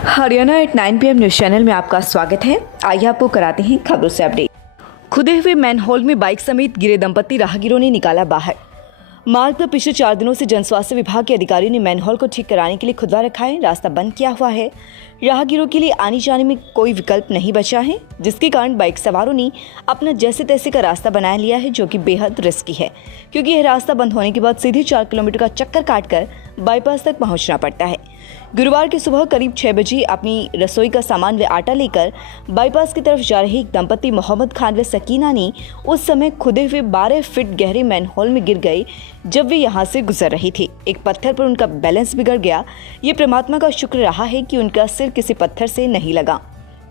Haryana at 9 PM news channel में आपका स्वागत है। आइए आपको कराते हैं खबरों से अपडेट। खुदे हुए मैनहोल में बाइक समेत गिरे दंपत्ति राहगीरों ने निकाला बाहर। मार्ग पर पिछले 4 दिनों से जनस्वास्थ्य विभाग के अधिकारियों ने मैनहोल को ठीक कराने के लिए खुदवा रखा है। रास्ता बंद किया हुआ है। राहगीरों के लिए आने जाने में कोई विकल्प नहीं बचा है, जिसके कारण बाइक सवारों ने अपना जैसे तैसे का रास्ता बना लिया है, जो कि बेहद रिस्की है, क्योंकि यह रास्ता बंद होने के बाद सीधे 4 किलोमीटर का चक्कर काटकर बाईपास तक पहुंचना पड़ता है। गुरुवार की सुबह करीब 6 बजे अपनी रसोई का सामान व आटा लेकर बाईपास की तरफ जा रहे एक दंपत्ति मोहम्मद खान व सकीना ने उस समय खुदे हुए 12 फीट गहरे मैनहोल में गिर गए जब वे यहां से गुजर रहे थे। एक पत्थर पर उनका बैलेंस बिगड़ गया। ये परमात्मा का शुक्र रहा है कि उनका सिर किसी पत्थर से नहीं लगा।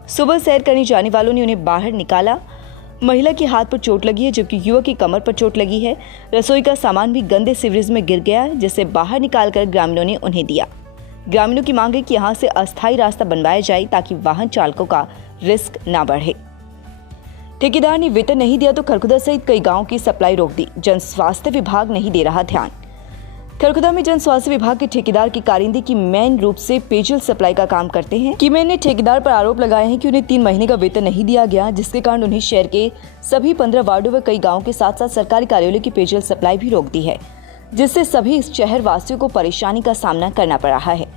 सुबह सैर करने जाने वालों ने उन्हें बाहर निकाला। महिला के हाथ पर चोट लगी है, जबकि युवक की कमर पर चोट लगी है। रसोई का सामान भी गंदे सीवरेज में गिर गया, जिसे बाहर निकालकर ग्रामीणों ने उन्हें दिया। ग्रामीणों की मांग है कि यहां से अस्थायी रास्ता बनवाया जाए ताकि वाहन चालकों का रिस्क न बढ़े। ठेकेदार ने वेतन नहीं दिया तो खरखुदा सहित कई गांवों की सप्लाई रोक दी। जन स्वास्थ्य विभाग नहीं दे रहा ध्यान। खरखुदा में जन स्वास्थ्य विभाग के ठेकेदार की कारिंदे की मेन रूप से पेयजल सप्लाई का काम करते हैं। कीमैन ने ठेकेदार पर आरोप लगाए हैं कि उन्हें 3 महीने का वेतन नहीं दिया गया, जिसके कारण उन्हें शहर के सभी 15 वार्डों व कई गाँव के साथ साथ सरकारी कार्यालयों की पेयजल सप्लाई भी रोक दी है, जिससे सभी शहर वासियों को परेशानी का सामना करना पड़ रहा है।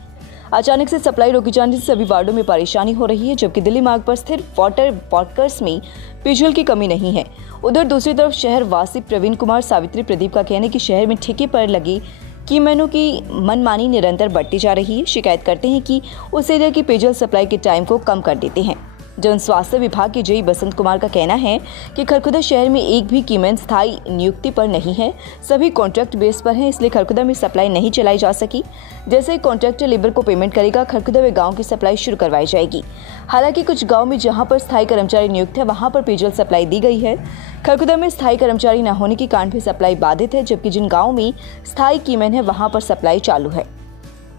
अचानक से सप्लाई रोकी जाने से सभी वार्डों में परेशानी हो रही है, जबकि दिल्ली मार्ग पर स्थित वाटर वर्कर्स में पेयजल की कमी नहीं है। उधर दूसरी तरफ शहर वासी प्रवीण कुमार सावित्री प्रदीप का कहना है कि शहर में ठेके पर लगी कीमैनों की मनमानी निरंतर बढ़ती जा रही है। शिकायत करते हैं कि उस एरिया की पेयजल सप्लाई के टाइम को कम कर देते हैं। जन स्वास्थ्य विभाग के जेई बसंत कुमार का कहना है कि खरखुदा शहर में एक भी कीमैन स्थायी नियुक्ति पर नहीं है, सभी कॉन्ट्रैक्ट बेस पर हैं, इसलिए खरखुदा में सप्लाई नहीं चलाई जा सकी। जैसे ही कॉन्ट्रैक्टर लेबर को पेमेंट करेगा, खरखुदा व गांव की सप्लाई शुरू करवाई जाएगी। हालांकि कुछ गांव में जहां पर स्थायी कर्मचारी नियुक्त है, वहां पर पेयजल सप्लाई दी गई है। खरखुदा में स्थायी कर्मचारी न होने के कारण भी सप्लाई बाधित है, जबकि जिन गाँव में स्थायी कीमैन है वहां पर सप्लाई चालू है।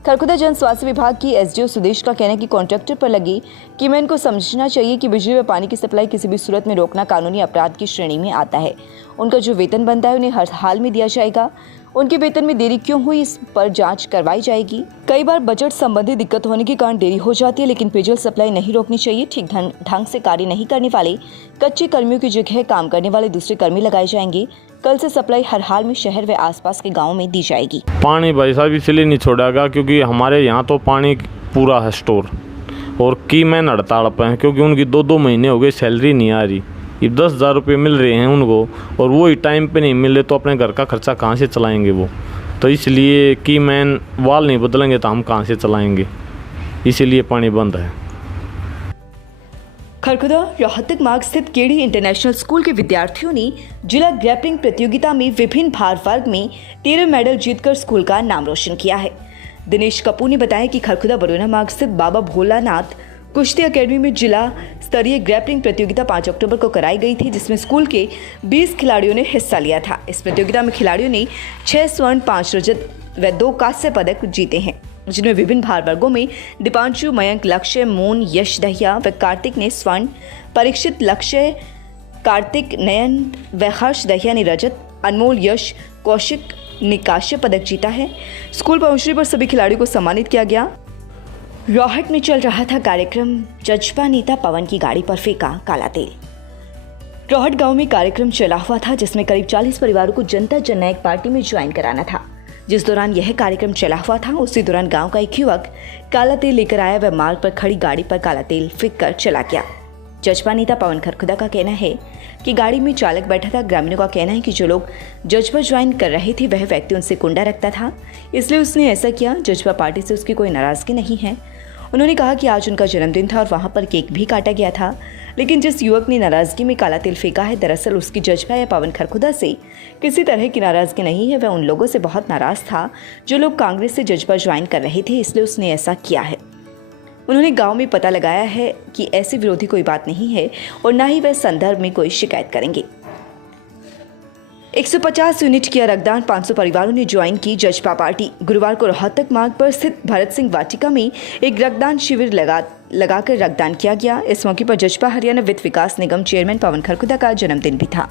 खरखुदा जन स्वास्थ्य विभाग की एसडीओ सुदेश का कहना है कि कॉन्ट्रैक्टर पर लगी कीमैन को समझना चाहिए कि बिजली व पानी की सप्लाई किसी भी सूरत में रोकना कानूनी अपराध की श्रेणी में आता है। उनका जो वेतन बनता है उन्हें हर हाल में दिया जाएगा। उनके वेतन में देरी क्यों हुई, इस पर जांच करवाई जाएगी। कई बार बजट संबंधी दिक्कत होने के कारण देरी हो जाती है, लेकिन पेयजल सप्लाई नहीं रोकनी चाहिए। ठीक ढंग से कार्य नहीं करने वाले कच्चे कर्मियों की जगह काम करने वाले दूसरे कर्मी लगाए जाएंगे। कल से सप्लाई हर हाल में शहर व आसपास के गाँव में दी जाएगी। पानी भाई साहब इसलिए नहीं छोड़ेगा क्योंकि हमारे यहाँ तो पानी पूरा है स्टोर, और कीमैन हड़ताल पर हैं क्योंकि उनकी 2-2 महीने हो गए सैलरी नहीं आ रही। ये 10,000 रुपये मिल रहे हैं उनको, और वो ही टाइम पे नहीं मिले तो अपने घर का खर्चा कहाँ से चलाएंगे वो। तो इसलिए कीमैन वाल नहीं बदलेंगे तो हम कहाँ से चलाएंगे, इसीलिए पानी बंद है। खरखुदा रोहतक मार्ग स्थित केडी इंटरनेशनल स्कूल के विद्यार्थियों ने जिला ग्रैपलिंग प्रतियोगिता में विभिन्न भार वर्ग में 13 मेडल जीतकर स्कूल का नाम रोशन किया है। दिनेश कपूर ने बताया कि खरखुदा बरोना मार्ग स्थित बाबा भोलानाथ कुश्ती अकेडमी में जिला स्तरीय ग्रैपलिंग प्रतियोगिता 5 अक्टूबर को कराई गई थी, जिसमें स्कूल के 20 खिलाड़ियों ने हिस्सा लिया था। इस प्रतियोगिता में खिलाड़ियों ने 6 स्वर्ण, 5 रजत व 2 कांस्य पदक जीते हैं, जिनमें विभिन्न भार वर्गों में दीपांशु, मयंक, लक्ष्य, मोन, यश दहिया व कार्तिक ने स्वर्ण, परीक्षित, लक्ष्य, कार्तिक, नयन व हर्ष दहिया ने रजत, अनमोल, यश, कौशिक ने कांस्य पदक जीता है। स्कूल पहुंचने पर सभी खिलाड़ियों को सम्मानित किया गया। रोहट में चल रहा था कार्यक्रम, जजपा नेता पवन की गाड़ी पर फेंका काला तेल। रोहट गांव में कार्यक्रम चला हुआ था, जिसमें करीब 40 परिवारों को जनता जननायक पार्टी में ज्वाइन कराना था। जिस दौरान यह कार्यक्रम चला हुआ था, उसी दौरान गांव का एक युवक काला तेल लेकर आया व मार्ग पर खड़ी गाड़ी पर काला तेल फेंक कर चला गया। जजपा नेता पवन खरखुदा का कहना है कि गाड़ी में चालक बैठा था। ग्रामीणों का कहना है कि जो लोग जजपा ज्वाइन कर रहे थे वह व्यक्ति उनसे कुंडा रखता था, इसलिए उसने ऐसा किया। जजपा पार्टी से उसकी कोई नाराजगी नहीं है। उन्होंने कहा कि आज उनका जन्मदिन था और वहां पर केक भी काटा गया था, लेकिन जिस युवक ने नाराजगी में काला तिल फेंका है, दरअसल उसकी जजपा या पवन खरखुदा से किसी तरह की नाराजगी नहीं है। वह उन लोगों से बहुत नाराज था जो लोग कांग्रेस से जजपा ज्वाइन कर रहे थे, इसलिए उसने ऐसा किया है। उन्होंने गांव में पता लगाया है कि ऐसी विरोधी कोई बात नहीं है और न ही वह संदर्भ में कोई शिकायत करेंगे। 150 यूनिट किया रक्तदान, 500 परिवारों ने ज्वाइन की जजपा पार्टी। गुरुवार को रोहतक मार्ग पर स्थित भरत सिंह वाटिका में एक रक्तदान शिविर लगाकर रक्तदान किया गया। इस मौके पर जजपा हरियाणा वित्त विकास निगम चेयरमैन पवन खरखुदा का जन्मदिन भी था।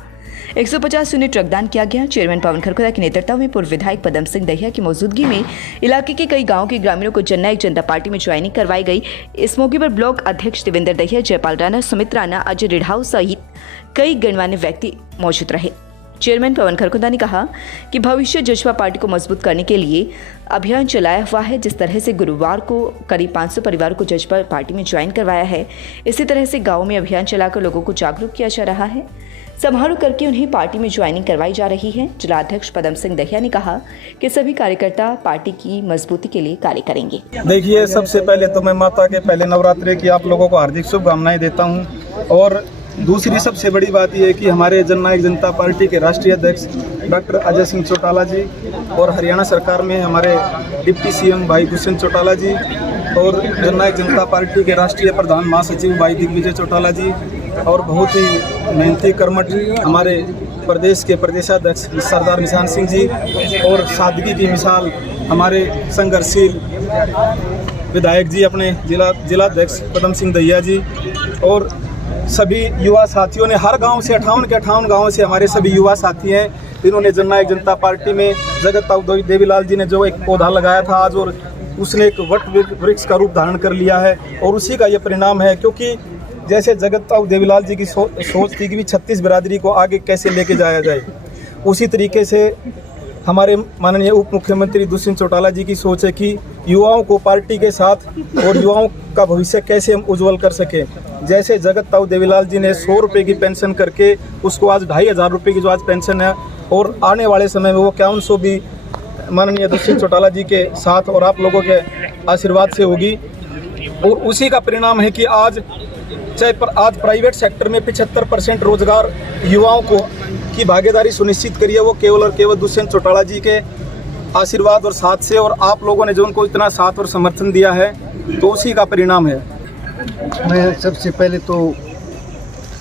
150 यूनिट रक्तदान किया गया। चेयरमैन पवन खरखुदा के नेतृत्व में पूर्व विधायक पदम सिंह दहिया की मौजूदगी में इलाके के कई गांवों के ग्रामीणों को जननायक जनता पार्टी में ज्वाइनिंग करवाई गई। इस मौके पर ब्लॉक अध्यक्ष देवेंद्र दहिया, जयपाल राणा, सुमित राणा, अजय रिढ़ाऊ सहित कई गणमान्य व्यक्ति मौजूद रहे। चेयरमैन पवन खरखुदा ने कहा कि भविष्य जजपा पार्टी को मजबूत करने के लिए अभियान चलाया हुआ है। जिस तरह से गुरुवार को करीब 500 परिवारों को जजपा पार्टी में ज्वाइन करवाया है, इसी तरह से गाँव में अभियान चलाकर लोगों को जागरूक किया जा रहा है। समारोह करके उन्हें पार्टी में ज्वाइनिंग करवाई जा रही है। जिलाध्यक्ष पदम सिंह दहिया ने कहा कि सभी कार्यकर्ता पार्टी की मजबूती के लिए कार्य करेंगे। देखिए, सबसे पहले तो मैं माता के पहले नवरात्रि की आप लोगों को हार्दिक शुभकामनाएं देता हूं। और दूसरी सबसे बड़ी बात यह है कि हमारे जननायक जनता पार्टी के राष्ट्रीय अध्यक्ष डॉक्टर अजय सिंह चौटाला जी और हरियाणा सरकार में हमारे डिप्टी सीएम भाई दुष्यंत चौटाला जी और जननायक जनता पार्टी के राष्ट्रीय प्रधान महासचिव भाई दिग्विजय चौटाला जी और बहुत ही मेहनती कर्मठ हमारे प्रदेश के प्रदेशाध्यक्ष सरदार निशान सिंह जी और सादगी की मिसाल हमारे संघर्षशील विधायक जी अपने जिलाध्यक्ष पदम सिंह दहिया जी और सभी युवा साथियों ने हर गांव से 58 के 58 गांवों से हमारे सभी युवा साथी हैं। इन्होंने जननायक जनता पार्टी में जगत ताऊ देवीलाल जी ने जो एक पौधा लगाया था आज, और उसने एक वट वृक्ष का रूप धारण कर लिया है और उसी का ये परिणाम है। क्योंकि जैसे जगत ताऊ देवीलाल जी की सोच थी कि भी 36 बिरादरी को आगे कैसे लेके जाया जाए, उसी तरीके से हमारे माननीय उप मुख्यमंत्री दुष्यंत चौटाला जी की सोच है कि युवाओं को पार्टी के साथ और युवाओं का भविष्य कैसे हम उज्जवल कर सकें। जैसे जगत ताऊ देवीलाल जी ने 100 रुपये की पेंशन करके उसको आज 2500 रुपये की जो आज पेंशन है, और आने वाले समय में वो 5100 भी माननीय दुष्यंत चौटाला जी के साथ और आप लोगों के आशीर्वाद से होगी। और उसी का परिणाम है कि आज आज प्राइवेट सेक्टर में 75% रोजगार युवाओं को की भागीदारी सुनिश्चित करी है, वो केवल और केवल दुष्यंत चौटाला जी के आशीर्वाद और साथ से, और आप लोगों ने जो उनको इतना साथ और समर्थन दिया है, तो उसी का परिणाम है। मैं सबसे पहले तो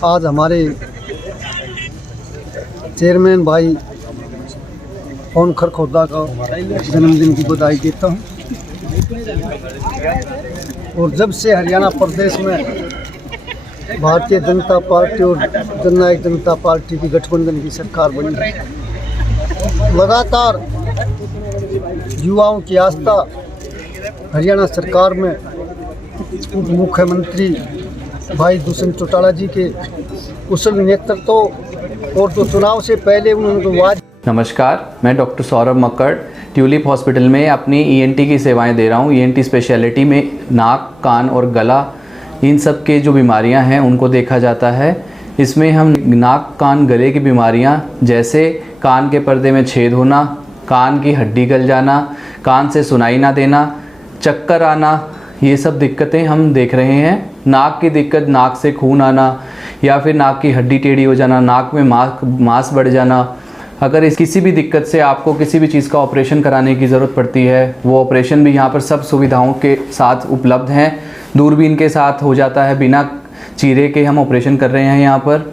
आज हमारे चेयरमैन भाई पवन खरखुदा का जन्मदिन की बधाई देता हूँ। और जब से हरियाणा प्रदेश में भारतीय जनता पार्टी और जननायक जनता पार्टी की गठबंधन की सरकार बनी है, लगातार युवाओं की आस्था हरियाणा सरकार में उप मुख्यमंत्री भाई दुष्यंत चौटाला जी के कुशल नेतृत्व और तो चुनाव से पहले उन्होंने वाद। नमस्कार, मैं doctor Saurabh Makkar tulip hospital में अपनी ईएनटी की सेवाएं दे रहा हूं। ईएनटी स्पेशलिटी में नाक, कान और गला, इन सब के जो बीमारियां हैं उनको देखा जाता है। इसमें हम नाक, कान, गले की बीमारियां जैसे कान के पर्दे में छेद होना, कान की हड्डी गल जाना, कान से सुनाई ना देना, चक्कर आना, ये सब दिक्कतें हम देख रहे हैं। नाक की दिक्कत, नाक से खून आना या फिर नाक की हड्डी टेढ़ी हो जाना, नाक में मांस बढ़ जाना। अगर इस किसी भी दिक्कत से आपको किसी भी चीज़ का ऑपरेशन कराने की ज़रूरत पड़ती है, वो ऑपरेशन भी यहाँ पर सब सुविधाओं के साथ उपलब्ध हैं। दूरबीन के साथ हो जाता है, बिना चीरे के हम ऑपरेशन कर रहे हैं यहाँ पर।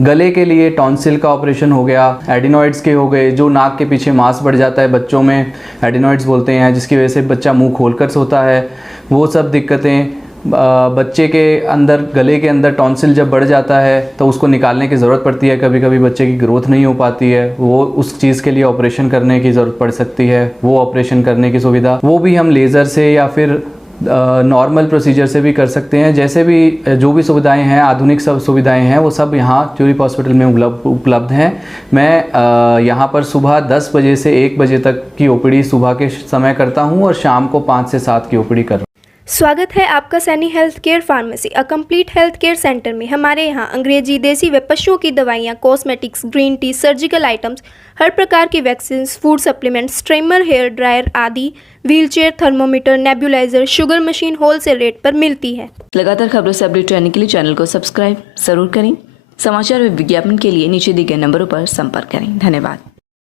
गले के लिए टॉन्सिल का ऑपरेशन हो गया, एडिनॉइड्स के हो गए, जो नाक के पीछे मांस बढ़ जाता है, बच्चों में एडिनॉइड्स बोलते हैं, जिसकी वजह से बच्चा मुंह खोलकर सोता है, वो सब दिक्कतें। बच्चे के अंदर, गले के अंदर टॉन्सिल जब बढ़ जाता है तो उसको निकालने की ज़रूरत पड़ती है। कभी कभी बच्चे की ग्रोथ नहीं हो पाती है, वो उस चीज़ के लिए ऑपरेशन करने की ज़रूरत पड़ सकती है। वो ऑपरेशन करने की सुविधा वो भी हम लेज़र से या फिर नॉर्मल प्रोसीजर से भी कर सकते हैं। जैसे भी जो भी सुविधाएं हैं, आधुनिक सब सुविधाएं हैं, वो सब यहाँ ट्यूलिप हॉस्पिटल में उपलब्ध हैं। मैं यहाँ पर सुबह 10 बजे से 1 बजे तक की ओपीडी सुबह के समय करता हूँ और शाम को 5 से 7 की ओपीडी कर रहा हूँ। स्वागत है आपका Saini health care pharmacy, a complete health care centre में। हमारे यहाँ अंग्रेजी, देसी व पशुओं की दवाइयाँ, cosmetics, green tea, surgical items, हर प्रकार की vaccine, food supplements, trimmer, hair dryer आदि, wheelchair, thermometer, nebuliser, sugar machine wholesale rate पर मिलती है। लगातार खबरों से अपडेट रहने के लिए चैनल को सब्सक्राइब जरूर करें। समाचार व विज्ञापन के लिए नीचे दिए गए नंबरों पर संपर्क करें। धन्यवाद।